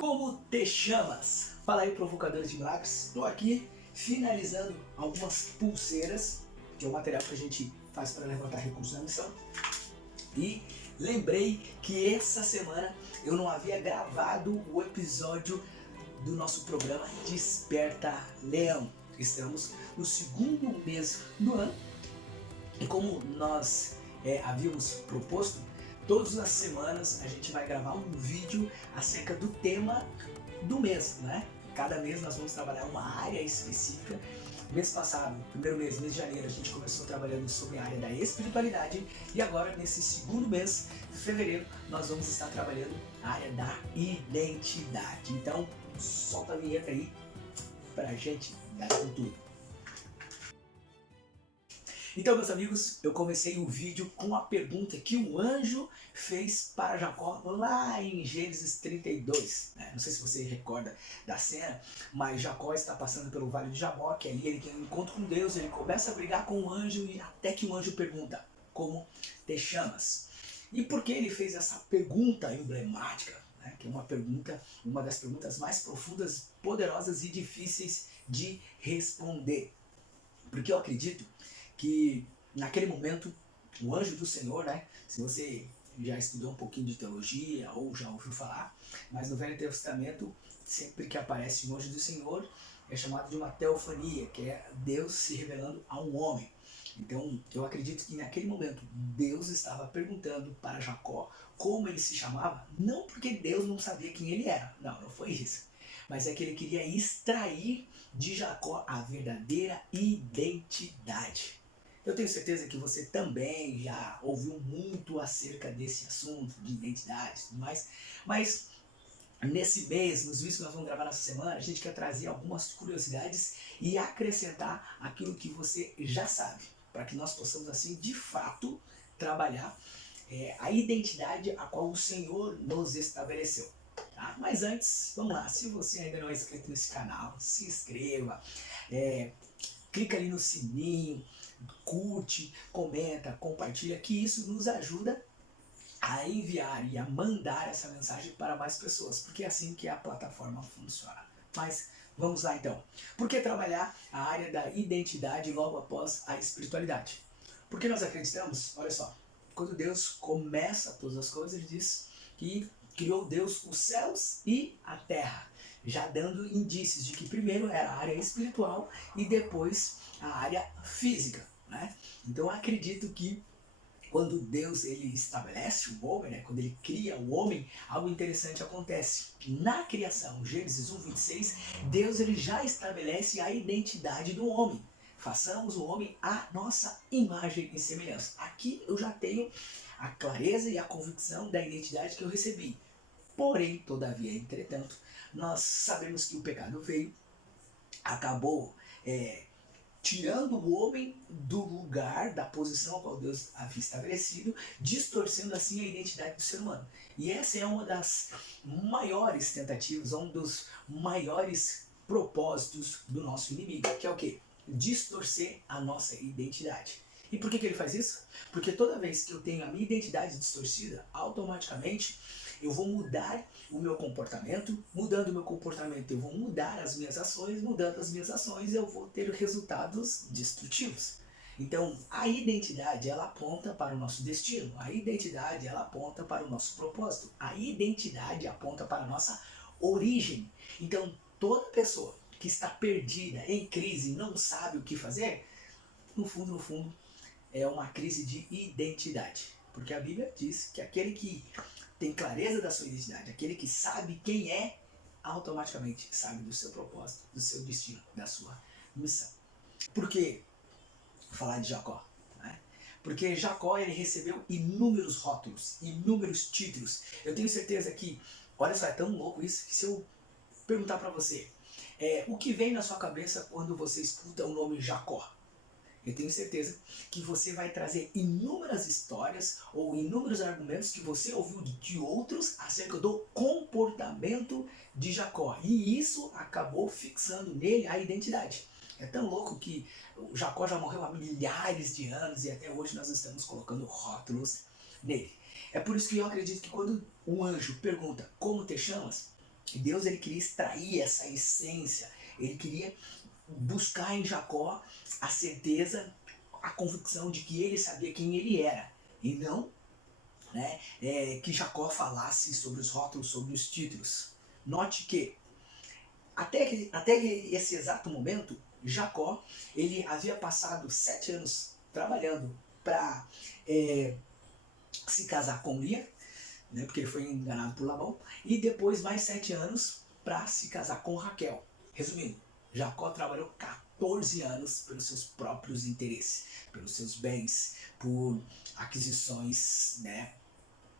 Como te chamas? Fala aí, provocadores de milagres. Estou aqui finalizando algumas pulseiras, que é o material que a gente faz para levantar recursos na missão. E lembrei que essa semana eu não havia gravado o episódio do nosso programa Desperta Leão. Estamos no segundo mês do ano e como nós havíamos proposto, todas as semanas a gente vai gravar um vídeo acerca do tema do mês, né? Cada mês nós vamos trabalhar uma área específica. Mês passado, primeiro mês de janeiro, a gente começou trabalhando sobre a área da espiritualidade e agora nesse segundo mês, fevereiro, nós vamos estar trabalhando a área da identidade. Então, solta a vinheta aí pra gente dar com tudo. Então, meus amigos, eu comecei o vídeo com a pergunta que o anjo fez para Jacó lá em Gênesis 32. Não sei se você recorda da cena, mas Jacó está passando pelo Vale de Jaboque, ali ele tem um encontro com Deus, ele começa a brigar com o anjo e até que o anjo pergunta, como te chamas? E por que ele fez essa pergunta emblemática, né? Que é uma das perguntas mais profundas, poderosas e difíceis de responder? Porque eu acredito que naquele momento o anjo do Senhor, né? Se você já estudou um pouquinho de teologia ou já ouviu falar, mas no Velho Testamento, sempre que aparece o anjo do Senhor, é chamado de uma teofania, que é Deus se revelando a um homem. Então, eu acredito que naquele momento Deus estava perguntando para Jacó como ele se chamava, não porque Deus não sabia quem ele era, não foi isso. Mas é que ele queria extrair de Jacó a verdadeira identidade. Eu tenho certeza que você também já ouviu muito acerca desse assunto de identidade e tudo mais, mas nesse mês, nos vídeos que nós vamos gravar nessa semana, a gente quer trazer algumas curiosidades e acrescentar aquilo que você já sabe, para que nós possamos assim, de fato, trabalhar a identidade a qual o Senhor nos estabeleceu. Tá? Mas antes, vamos lá, se você ainda não é inscrito nesse canal, se inscreva, clica ali no sininho, curte, comenta, compartilha, que isso nos ajuda a enviar e a mandar essa mensagem para mais pessoas, porque é assim que a plataforma funciona. Mas vamos lá então. Por que trabalhar a área da identidade logo após a espiritualidade? Porque nós acreditamos, olha só, quando Deus começa todas as coisas, diz que criou Deus os céus e a terra, já dando indícios de que primeiro era a área espiritual e depois a área física, né? Então eu acredito que quando Deus ele estabelece o homem, né, quando ele cria o homem, algo interessante acontece. Na criação, Gênesis 1:26, Deus ele já estabelece a identidade do homem. Façamos o homem à nossa imagem e semelhança. Aqui eu já tenho a clareza e a convicção da identidade que eu recebi. Porém, todavia, entretanto, nós sabemos que o pecado veio, acabou tirando o homem do lugar, da posição a qual Deus havia estabelecido, distorcendo assim a identidade do ser humano. E essa é uma das maiores tentativas, um dos maiores propósitos do nosso inimigo, que é o quê? Distorcer a nossa identidade. E por que ele faz isso? Porque toda vez que eu tenho a minha identidade distorcida, automaticamente eu vou mudar o meu comportamento, mudando o meu comportamento eu vou mudar as minhas ações, mudando as minhas ações eu vou ter resultados destrutivos. Então a identidade ela aponta para o nosso destino, a identidade ela aponta para o nosso propósito, a identidade aponta para a nossa origem. Então toda pessoa que está perdida, em crise, não sabe o que fazer, no fundo, é uma crise de identidade. Porque a Bíblia diz que aquele que tem clareza da sua identidade, aquele que sabe quem é, automaticamente sabe do seu propósito, do seu destino, da sua missão. Por que falar de Jacó? Porque Jacó ele recebeu inúmeros rótulos, inúmeros títulos. Eu tenho certeza que, olha só, é tão louco isso, que se eu perguntar para você, o que vem na sua cabeça quando você escuta o nome Jacó? Eu tenho certeza que você vai trazer inúmeras histórias ou inúmeros argumentos que você ouviu de outros acerca do comportamento de Jacó. E isso acabou fixando nele a identidade. É tão louco que o Jacó já morreu há milhares de anos e até hoje nós estamos colocando rótulos nele. É por isso que eu acredito que quando um anjo pergunta como te chamas, Deus ele queria extrair essa essência, ele queria buscar em Jacó a certeza, a convicção de que ele sabia quem ele era, e não, né, que Jacó falasse sobre os rótulos, sobre os títulos. Note que até esse exato momento, Jacó ele havia passado 7 anos trabalhando para se casar com Lia, né, porque ele foi enganado por Labão, e depois mais 7 anos para se casar com Raquel. Resumindo, Jacó trabalhou 14 anos pelos seus próprios interesses, pelos seus bens, por aquisições, né,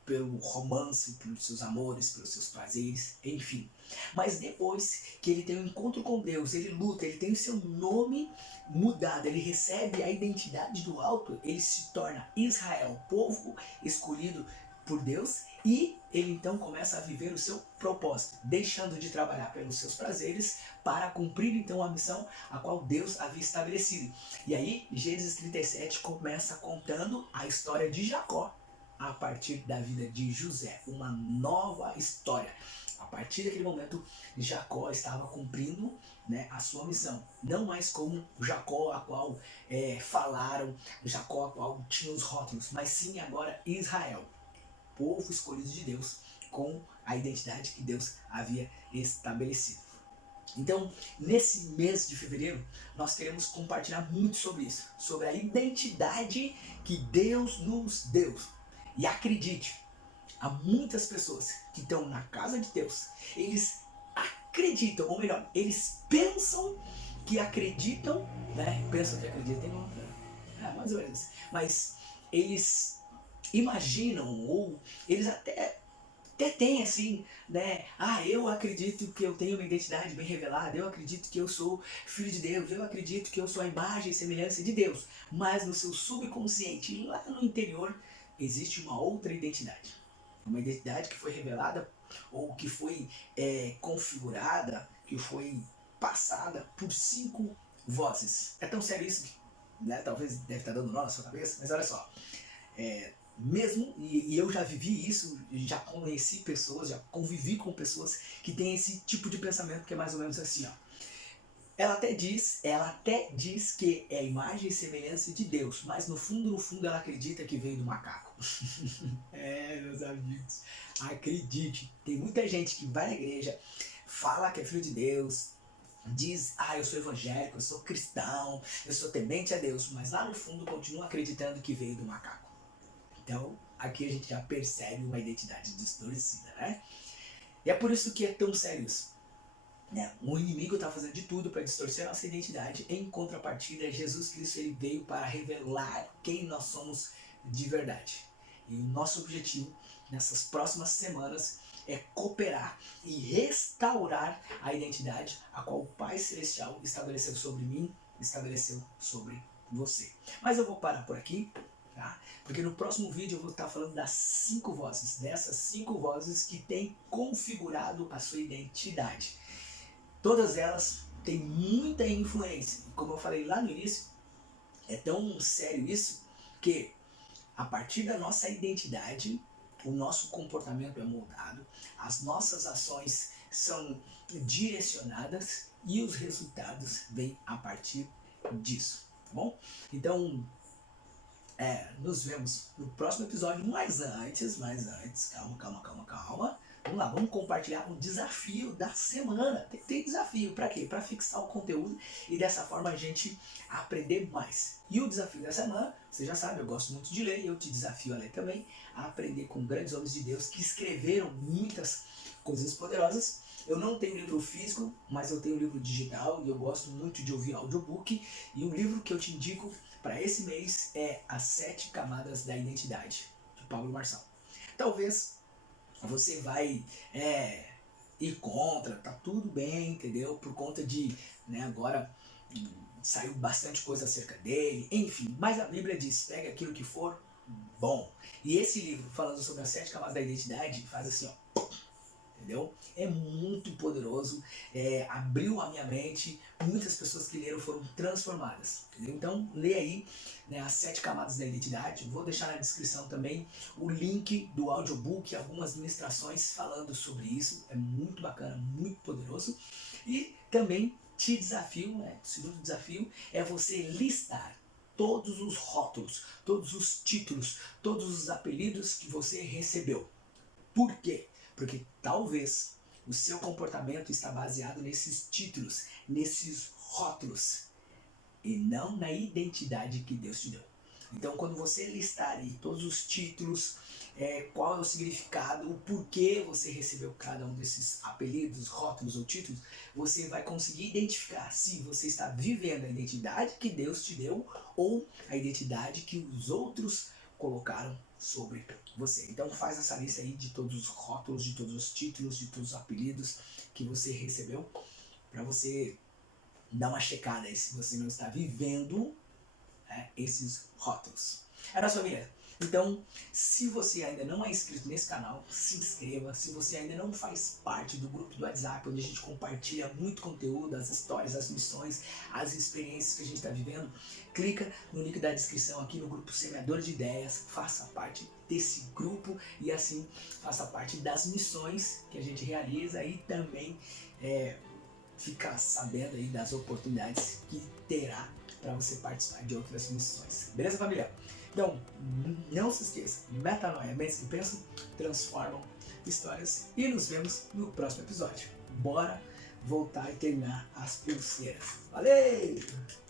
pelo romance, pelos seus amores, pelos seus prazeres, enfim. Mas depois que ele tem um encontro com Deus, ele luta, ele tem o seu nome mudado, ele recebe a identidade do alto, ele se torna Israel, povo escolhido por Deus, e ele então começa a viver o seu propósito, deixando de trabalhar pelos seus prazeres para cumprir então a missão a qual Deus havia estabelecido. E aí Gênesis 37 começa contando a história de Jacó a partir da vida de José, uma nova história. A partir daquele momento, Jacó estava cumprindo, né, a sua missão. Não mais como Jacó, a qual falaram, Jacó, a qual tinha os rótulos, mas sim agora Israel, povo escolhido de Deus, com a identidade que Deus havia estabelecido. Então, nesse mês de fevereiro, nós queremos compartilhar muito sobre isso, sobre a identidade que Deus nos deu. E acredite, há muitas pessoas que estão na casa de Deus, eles acreditam, ou melhor, eles pensam que acreditam, né? Pensam que acreditam, mais ou menos. Mas eles imaginam, ou eles até tem assim, né? Eu acredito que eu tenho uma identidade bem revelada, eu acredito que eu sou filho de Deus, eu acredito que eu sou a imagem e semelhança de Deus. Mas no seu subconsciente, lá no interior, existe uma outra identidade. Uma identidade que foi revelada ou que foi configurada, que foi passada por 5 vozes. É tão sério isso que, né, talvez deve estar dando nó na sua cabeça, mas olha só. Mesmo, e eu já vivi isso, já conheci pessoas, já convivi com pessoas que têm esse tipo de pensamento que é mais ou menos assim, ó. Ela até diz que é a imagem e semelhança de Deus, mas no fundo ela acredita que veio do macaco. Meus amigos, acredite, tem muita gente que vai na igreja, fala que é filho de Deus, diz, eu sou evangélico, eu sou cristão, eu sou temente a Deus, mas lá no fundo continua acreditando que veio do macaco. Então, aqui a gente já percebe uma identidade distorcida, né? E é por isso que é tão sério isso. O inimigo está fazendo de tudo para distorcer a nossa identidade. Em contrapartida, Jesus Cristo ele veio para revelar quem nós somos de verdade. E o nosso objetivo nessas próximas semanas é cooperar e restaurar a identidade a qual o Pai Celestial estabeleceu sobre mim, estabeleceu sobre você. Mas eu vou parar por aqui. Tá? Porque no próximo vídeo eu vou estar falando das 5 vozes, dessas 5 vozes que têm configurado a sua identidade. Todas elas têm muita influência. E como eu falei lá no início, é tão sério isso que a partir da nossa identidade, o nosso comportamento é moldado, as nossas ações são direcionadas e os resultados vêm a partir disso, tá bom? Então, nos vemos no próximo episódio, mas antes, calma. Vamos lá, vamos compartilhar um desafio da semana. Tem desafio, para quê? Para fixar o conteúdo e dessa forma a gente aprender mais. E o desafio da semana, você já sabe, eu gosto muito de ler e eu te desafio a ler também, a aprender com grandes homens de Deus que escreveram muitas coisas poderosas. Eu não tenho livro físico, mas eu tenho livro digital e eu gosto muito de ouvir audiobook. E um livro que eu te indico para esse mês é As 7 Camadas da Identidade, de Pablo Marçal. Talvez você vai ir contra, tá tudo bem, entendeu? Por conta de, agora saiu bastante coisa acerca dele, enfim. Mas a Bíblia diz, pega aquilo que for bom. E esse livro, falando sobre as 7 camadas da identidade, faz assim, ó. entendeu? É muito poderoso, abriu a minha mente, muitas pessoas que leram foram transformadas, entendeu? Então lê aí, né, as 7 camadas da identidade. Vou deixar na descrição também o link do audiobook, algumas ministrações falando sobre isso, é muito bacana, muito poderoso. E também te desafio, né, o segundo desafio é você listar todos os rótulos, todos os títulos, todos os apelidos que você recebeu. Por quê? Porque talvez o seu comportamento está baseado nesses títulos, nesses rótulos, e não na identidade que Deus te deu. Então, quando você listar aí todos os títulos, qual é o significado, o porquê você recebeu cada um desses apelidos, rótulos ou títulos, você vai conseguir identificar se você está vivendo a identidade que Deus te deu ou a identidade que os outros colocaram sobre você. Então faz essa lista aí de todos os rótulos, de todos os títulos, de todos os apelidos que você recebeu, para você dar uma checada aí se você não está vivendo, né, esses rótulos. É nossa família. Então, se você ainda não é inscrito nesse canal, se inscreva. Se você ainda não faz parte do grupo do WhatsApp, onde a gente compartilha muito conteúdo, as histórias, as missões, as experiências que a gente está vivendo, clica no link da descrição aqui no grupo Semeador de Ideias, faça parte desse grupo e assim faça parte das missões que a gente realiza e também ficar sabendo aí das oportunidades que terá para você participar de outras missões. Beleza, família? Então, não se esqueça, metanoia, mentes que pensam, transformam histórias e nos vemos no próximo episódio. Bora voltar e terminar as pulseiras. Valeu!